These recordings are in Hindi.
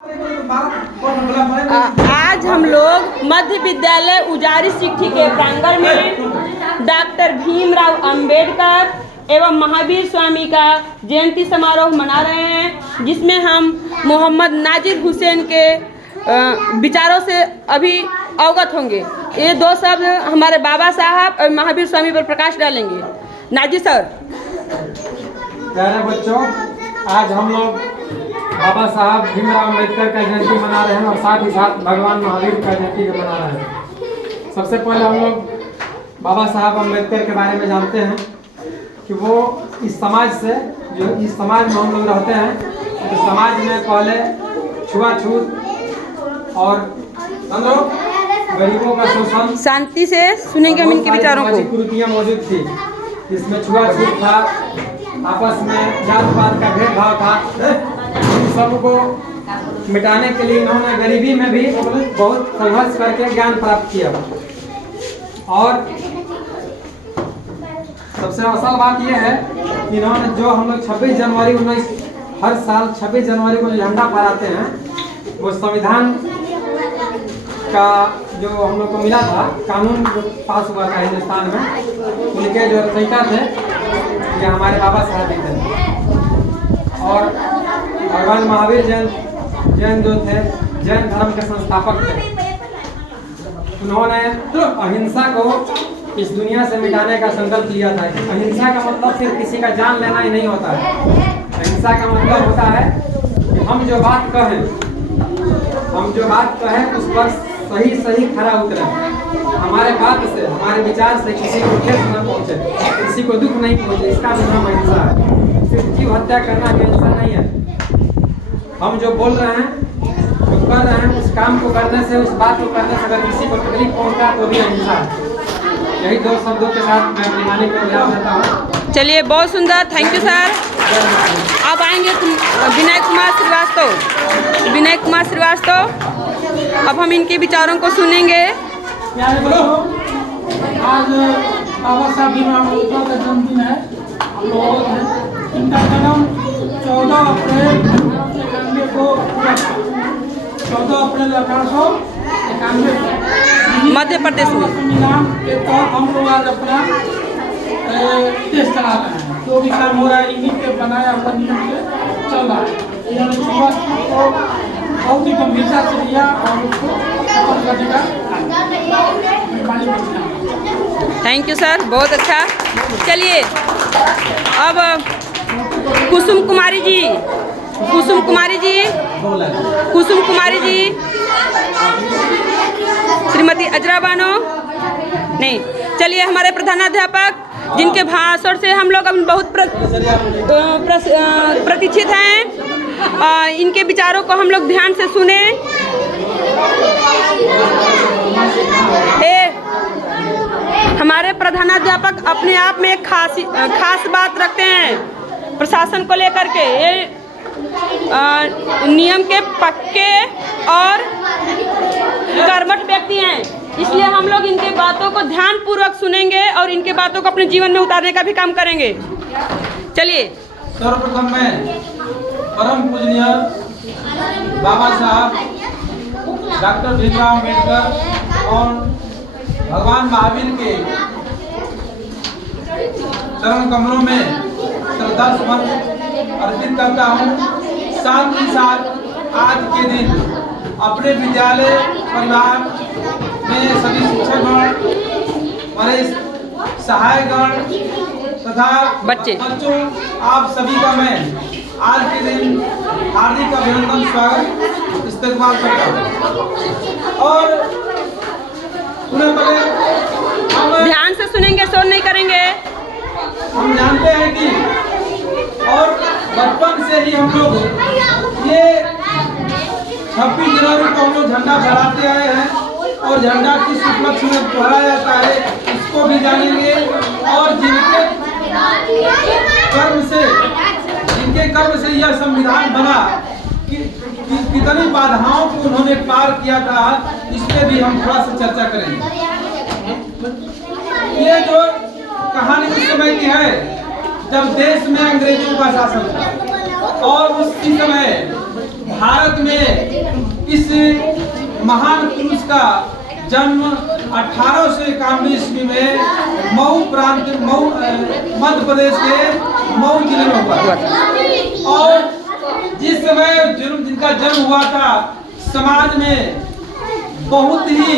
आज हम लोग मध्य विद्यालय उजारी सिट्ठी के प्रांगण में डॉक्टर भीमराव अंबेडकर एवं महावीर स्वामी का जयंती समारोह मना रहे हैं, जिसमें हम मोहम्मद नाजिर हुसैन के विचारों से अभी अवगत होंगे। ये दो शब्द हमारे बाबा साहब और महावीर स्वामी पर प्रकाश डालेंगे। नाजिर सर। प्यारे बच्चों, आज हम लोग बाबा साहब भीमराव अंबेडकर का जयंती मना रहे हैं और साथ ही साथ भगवान महावीर का जयंती भी मना रहे हैं। सबसे पहले हम लोग बाबा साहब अंबेडकर के बारे में जानते हैं कि वो इस समाज से, जो इस समाज में हम लोग रहते हैं, तो समाज में पहले छुआछूत और गरीबों का शोषण, शांति से सुनेंगे हम इनके विचारों को। कुरीतियां मौजूद थी, जिसमें छुआछूत था, आपस में जात पात का भेदभाव था। सबको मिटाने के लिए इन्होंने गरीबी में भी बहुत संघर्ष करके ज्ञान प्राप्त किया। और सबसे असल बात यह है कि इन्होंने जो हम लोग 26 जनवरी 19 हर साल 26 जनवरी को झंडा फहराते हैं, वो संविधान का जो हम लोग को मिला था, कानून जो पास हुआ था हिंदुस्तान में, उनके जो रचयिता थे ये हमारे बाबा साहब थे। और भगवान महावीर जैन जो थे, जैन धर्म के संस्थापक थे। उन्होंने अहिंसा को इस दुनिया से मिटाने का संकल्प लिया था। अहिंसा का मतलब सिर्फ किसी का जान लेना ही नहीं होता है। अहिंसा का मतलब होता है कि हम जो बात कहें उस पर सही खरा उतरे। हमारे बात से, हमारे विचार से किसी को ठेस न पहुंचे, किसी को दुख नहीं पहुंचे, इसका भी नाम अहिंसा है। सिर्फ जीव हत्या करना भी अहिंसा नहीं है। हम जो बोल रहे हैं, जो कर रहे हैं, उस काम को करने से, उस बात को करने से अगर किसी को तकलीफ पहुंचा तो भी अहिंसा है। यही दो शब्दों के साथ मैं अपनी वाणी को विराम देता हूँ। चलिए, बहुत सुंदर, थैंक यू सर। अब आएंगे विनय कुमार श्रीवास्तव। अब हम इनके विचारों को सुनेंगे। आज बाबा साहब भीमराव अम्बेडकर का जन्मदिन है। इनका जन्म 14 अप्रैल 1891 को हुआ था। 14 अप्रैल 1891 मध्य प्रदेश में संविधान के तहत हम लोग आज अपना देश चला रहे हैं। जो भी काम हो रहा है इन्हीं के बनाया हुआ नियम से चल रहा है। इन्होंने छुआछूत को बहुत ही गंभीरता से लिया और उसको सफल करने का थैंक यू सर, बहुत अच्छा। चलिए, अब कुसुम कुमारी जी, श्रीमती अजरा बानो, नहीं, चलिए, हमारे प्रधानाध्यापक जिनके भाषण से हम लोग अब बहुत प्रतीक्षित हैं, इनके विचारों को हम लोग ध्यान से सुने। हमारे प्रधानाध्यापक अपने आप में एक खास बात रखते हैं प्रशासन को लेकर के। ये नियम के पक्के और कर्मठ व्यक्ति हैं, इसलिए हम लोग इनके बातों को ध्यान पूर्वक सुनेंगे और इनके बातों को अपने जीवन में उतारने का भी काम करेंगे। चलिए, सर्वप्रथम मैं परम पूजनीय बाबा साहब डॉक्टर भीमराव अंबेडकर और भगवान महावीर के चरण कमलों में श्रद्धा सुमन अर्पित करता हूँ। साथ ही साथ आज के दिन अपने विद्यालय परिवार में सभी शिक्षकगण, वरिष्ठ सहायकगण तथा बच्चों, आप सभी का मैं आज के दिन हार्दिक अभिनंदन, स्वागत, इस्तेकबाल करता हूँ। और ध्यान से सुनेंगे, शोर नहीं करेंगे। हम जानते हैं कि और बचपन से ही हम लोग ये 26 जनवरी को हम लोग झंडा फहराते आए हैं और झंडा किस उपलक्ष्य में फहराया जाता है इसको भी जानेंगे। और जिनके कर्म से यह संविधान बना, कितनी बाधाओं को उन्होंने पार किया था, इस पे भी हम थोड़ा सा चर्चा करेंगे। ये जो कहानी उस समय की है जब देश में अंग्रेजों का शासन था और उसी समय भारत में इस महान पुरुष का जन्म 1891 ईस्वी में मऊ प्रांत मध्य प्रदेश के मऊ जिले में हुआ। और जिस समय जिनका जन्म हुआ था, समाज में बहुत ही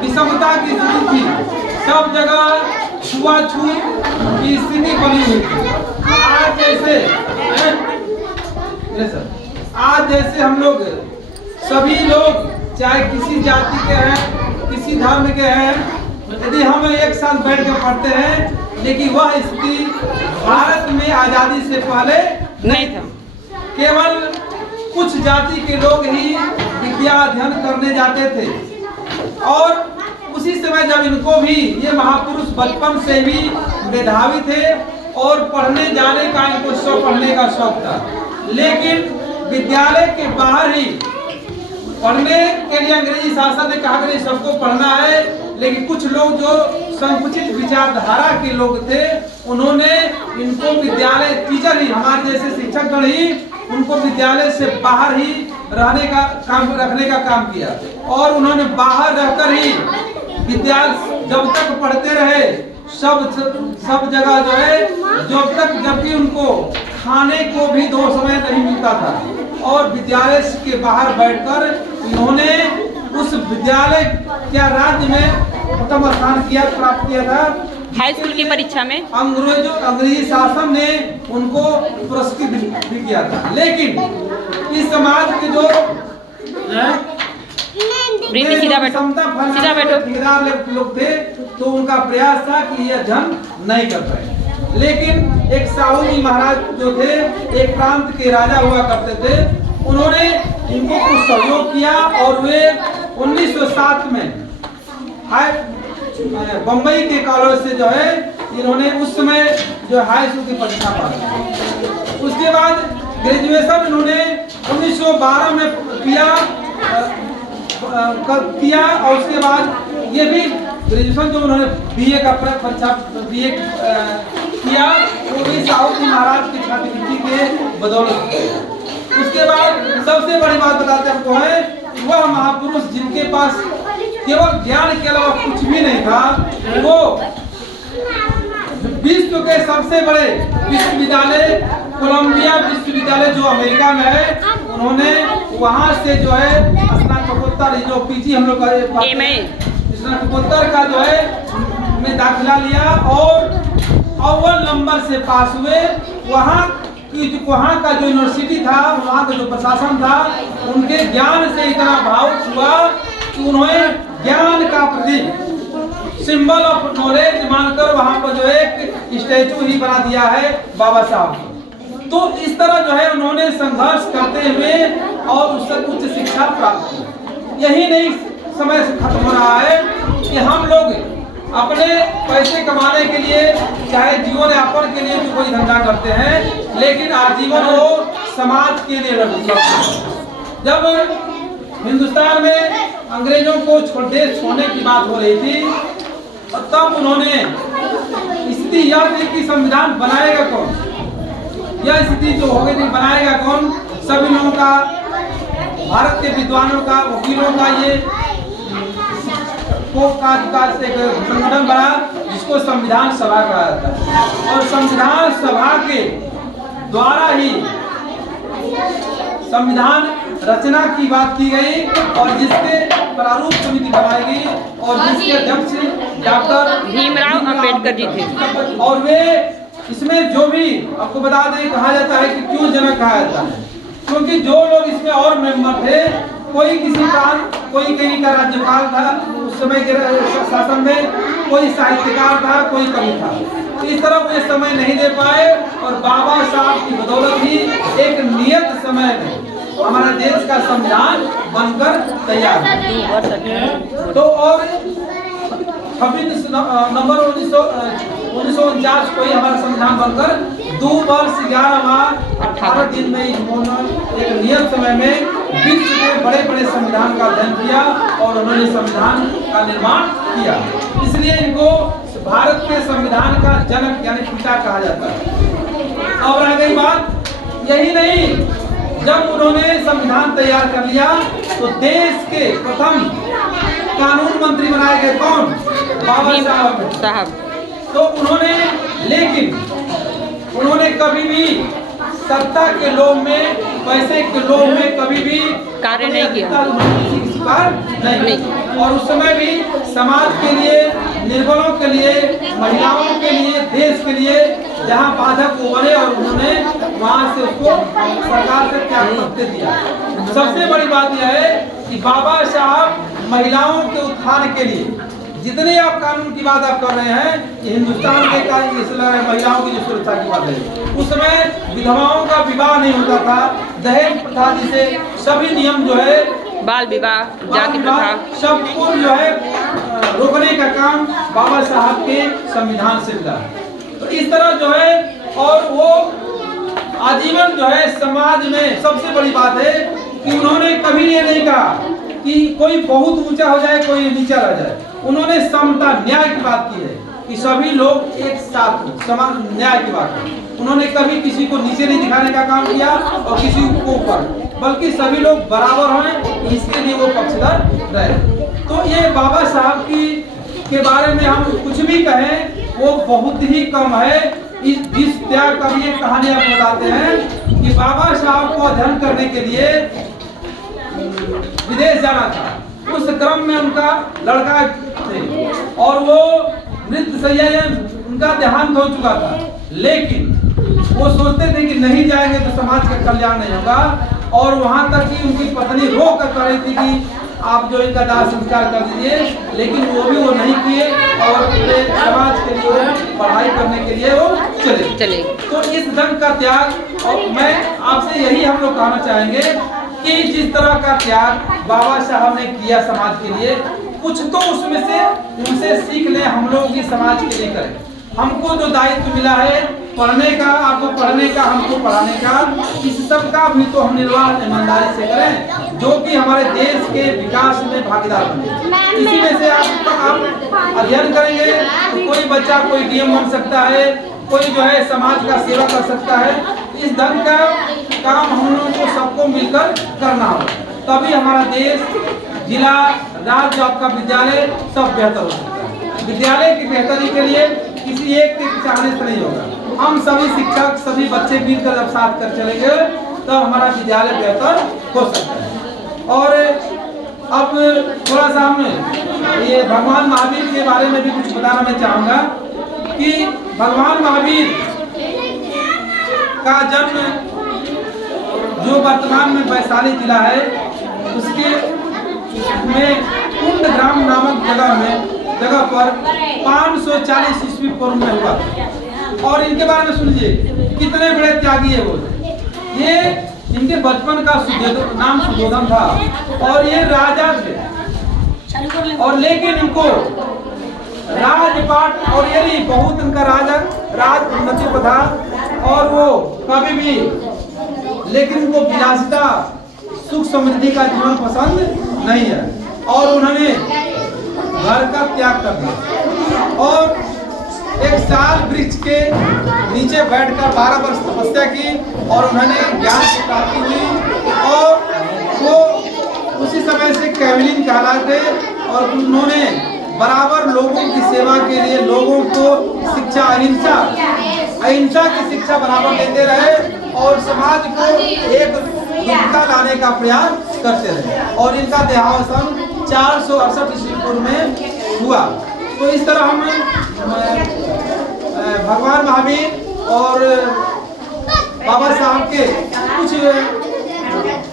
विषमता की स्थिति थी। सब जगह छुआछूत की स्थिति बनी हुई थी। आज जैसे हम लोग सभी लोग चाहे किसी जाति के हैं, किसी धर्म के हैं, यदि हम एक साथ बैठ कर पढ़ते हैं, लेकिन वह स्थिति भारत में आजादी से पहले नहीं था। केवल कुछ जाति के लोग ही विद्या अध्ययन करने जाते थे। और उसी समय जब इनको भी, ये महापुरुष बचपन से भी मेधावी थे और पढ़ने जाने का इनको पढ़ने का शौक था, लेकिन विद्यालय के बाहर ही पढ़ने के लिए अंग्रेजी शासन ने कहा कि सबको पढ़ना है, लेकिन कुछ लोग जो संकुचित विचारधारा के लोग थे, उन्होंने इनको विद्यालय टीचर ही, हमारे जैसे शिक्षकगण ही उनको विद्यालय से बाहर ही रखने का काम किया। और उन्होंने बाहर रहकर ही विद्यालय जब तक पढ़ते रहे, सब जगह जो है, जब तक जबकि उनको खाने को भी 2 समय नहीं मिलता था, और विद्यालय के बाहर बैठकर इन्होंने उस विद्यालय क्या राज्य में प्रथम स्थान प्राप्त किया था। हाई स्कूल की परीक्षा में अंग्रेजी शासन ने उनको पुरस्कृत भी किया था। लेकिन इस समाज के जो ठेकेदार लोग थे, तो उनका प्रयास था कि ये अध्ययन नहीं कर पाए। लेकिन एक साहू जी महाराज जो थे, एक प्रांत के राजा हुआ करते थे, उन्होंने इनको कुछ सहयोग किया और वे 1907 में बम्बई के कॉलेज से जो है, इन्होंने उस समय जो हाई स्कूल की परीक्षा पास। उसके बाद ग्रेजुएशन इन्होंने 1912 में किया और उसके बाद ये भी ग्रेजुएशन जो उन्होंने बीए का परीक्षा किया, वो भी साहू जी महाराज की छात्रवृत्ति के बदौलत। उसके बाद सबसे बड़ी बात बताते हमको है, वह महापुरुष जिनके पास केवल ज्ञान के अलावा कुछ भी नहीं था, वो विश्व के सबसे बड़े विश्वविद्यालय कोलंबिया विश्वविद्यालय जो अमेरिका में है, उन्होंने वहां से जो है स्नातकोत्तर जो पीजी हम लोग स्नातकोत्तर का जो है में दाखिला लिया और अव्वल नंबर से पास हुए। वहाँ का जो यूनिवर्सिटी था, वहाँ का जो प्रशासन था, उनके ज्ञान से इतना भावुक हुआ कि उन्होंने ज्ञान का प्रतीक, सिंबल ऑफ नॉलेज मानकर वहाँ पर जो एक स्टैचू ही बना दिया है बाबा साहब। तो इस तरह जो है उन्होंने संघर्ष करते हुए और उससे उच्च शिक्षा प्राप्त की। यही नहीं समय से खत्म हो रहा है कि हम लोग अपने पैसे कमाने के लिए, चाहे जीवन यापन के लिए भी कोई धंधा करते हैं, लेकिन आजीवन वो समाज के लिए लड़ते हैं। जब हिंदुस्तान में अंग्रेजों को देश छोड़ने की बात हो रही थी, तब उन्होंने स्थिति यह थी कि संविधान बनाएगा कौन। यह स्थिति जो हो गई थी, बनाएगा कौन। सभी लोगों का, भारत के विद्वानों का, वकीलों का ये से एक संगठन बना जिसको संविधान सभा कहा जाता है। और संविधान सभा के द्वारा ही संविधान रचना की बात की गई और जिसके प्रारूप समिति बनाई गई और जिसके अध्यक्ष डॉक्टर भीमराव अंबेडकर जी थे। और वे इसमें जो भी आपको बता दें, कहा जाता है कि क्यों जनक कहा जाता है, क्योंकि जो लोग इसमें और मेंबर थे, कोई किसी प्रांत, कोई कहीं का राज्यपाल था उस समय के शासन में, कोई साहित्यकार था, कोई कवि था। तो इस तरह वो समय नहीं दे पाए और बाबा साहब की बदौलत ही एक नियत समय में हमारा देश का संविधान बनकर तैयार है। तो और 26 नवंबर 1949 को ही हमारा संविधान बनकर 2 वर्ष 11 माह 18 दिन में इन्होंने एक नियत समय में विश्व के बड़े बड़े संविधान का अध्ययन किया और उन्होंने संविधान का निर्माण किया। इसलिए इनको भारत के संविधान का जनक यानी पिता कहा जाता है। और आ गई बात, यही नहीं जब उन्होंने संविधान तैयार कर लिया तो देश के प्रथम कानून मंत्री बनाए गए कौन? बाबा साहब। तो उन्होंने कभी भी सत्ता के लोभ में, पैसे के लोभ में कभी भी कार्य नहीं किया, नहीं। और उस समय भी समाज के लिए, निर्बलों के लिए, महिलाओं के लिए, देश के लिए जहां बाधक वो बने और उन्होंने वहां से उसको सरकार से त्याग पत्र दिया। सबसे बड़ी बात यह है कि बाबा साहब महिलाओं के उत्थान के लिए जितने आप कानून की बात आप कर रहे हैं, ये हिंदुस्तान के महिलाओं की जो सुरक्षा की बात है, उस समय विधवाओं का विवाह नहीं होता था, दहेज प्रथा जिसे सभी नियम जो है, बाल विवाह, जाति प्रथा, सबको जो है रोकने का काम बाबा साहब के संविधान से मिला। तो इस तरह जो है, और वो आजीवन जो है समाज में सबसे बड़ी बात है कि उन्होंने कभी ये नहीं कहा कि कोई बहुत ऊंचा हो जाए, कोई नीचा रह जाए। उन्होंने समता, न्याय की बात की है कि सभी लोग एक साथ हो, समान न्याय की बात है। उन्होंने कभी किसी को नीचे नहीं दिखाने का काम किया और किसी को ऊपर, बल्कि सभी लोग बराबर हैं, इसके लिए वो पक्षधर रहे। तो ये बाबा साहब के बारे में हम कुछ भी कहें वो बहुत ही कम है। इस त्याग का भी एक कहानी आप बताते हैं कि बाबा साहब को अध्ययन करने के लिए विदेश जाना था। उस क्रम में उनका लड़का थे और वो मृतशैया में उनका देहांत हो चुका था, लेकिन वो सोचते थे कि नहीं जाएंगे तो समाज का कल्याण नहीं होगा। और वहां तक कि उनकी पत्नी रो कर रही थी कि आप जो इनका दाह संस्कार कर दीजिए, लेकिन वो नहीं किए और अपने समाज के लिए पढ़ाई करने के लिए वो चले। तो इस ढंग का त्याग, और मैं आपसे यही हम लोग कहना चाहेंगे कि जिस तरह का त्याग बाबा साहब ने किया समाज के लिए, कुछ तो उसमें से उनसे सीख ले, हम लोग भी समाज के लिए करें। हमको जो दायित्व मिला है पढ़ने का, आपको पढ़ने का, हमको पढ़ाने का, इस सब का भी तो हम निर्वाह ईमानदारी से करें, जो कि हमारे देश के विकास में भागीदार बने। इसी में से आप अध्ययन करेंगे तो कोई बच्चा कोई डीएम बन सकता है, कोई जो है समाज का सेवा कर सकता है। इस ढंग का काम हम लोगों को सबको मिलकर करना होगा, तभी हमारा देश, जिला, राज्य, आपका विद्यालय सब बेहतर हो सकता है। विद्यालय की बेहतरी के लिए किसी एक के चाहने से नहीं होगा, हम सभी शिक्षक, सभी बच्चे मिलकर जब साथ कर चलेंगे तब हमारा विद्यालय बेहतर हो सकता है। और अब थोड़ा सा हम ये भगवान महावीर के बारे में भी कुछ बताना मैं चाहूँगा कि भगवान महावीर का जन्म जो वर्तमान में वैशाली जिला है, उसके में कुंड ग्राम नामक जगह पर 540 ईस्वी पूर्व में हुआ। और इनके बारे में सुनिए कितने बड़े त्यागी है वो। ये इनके बचपन का नाम सुधोधन था और ये राजा थे, और लेकिन इनको राजपाट और यही बहुत उनका राज उन्नति पर था, और वो कभी भी, लेकिन उनको विलासिता, सुख समृद्धि का जीवन पसंद नहीं है, और उन्होंने घर का त्याग कर दिया और एक साल वृक्ष के नीचे बैठकर 12 वर्ष तपस्या की और उन्होंने ज्ञान की प्राप्ति हुई, और वो उसी समय से कैवलिन कहलाते, और उन्होंने बराबर लोगों की सेवा के लिए लोगों को शिक्षा, अहिंसा की शिक्षा बराबर देते रहे और समाज को एकता लाने का प्रयास करते रहे। और इनका देहावसान 468 ईस्वी पूर्व में हुआ। तो इस तरह हम भगवान महावीर और बाबा साहब के कुछ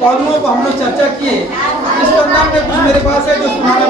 पहलुओं पर हम लोग चर्चा किए। इस संदर्भ में कुछ मेरे पास है जो सुनाना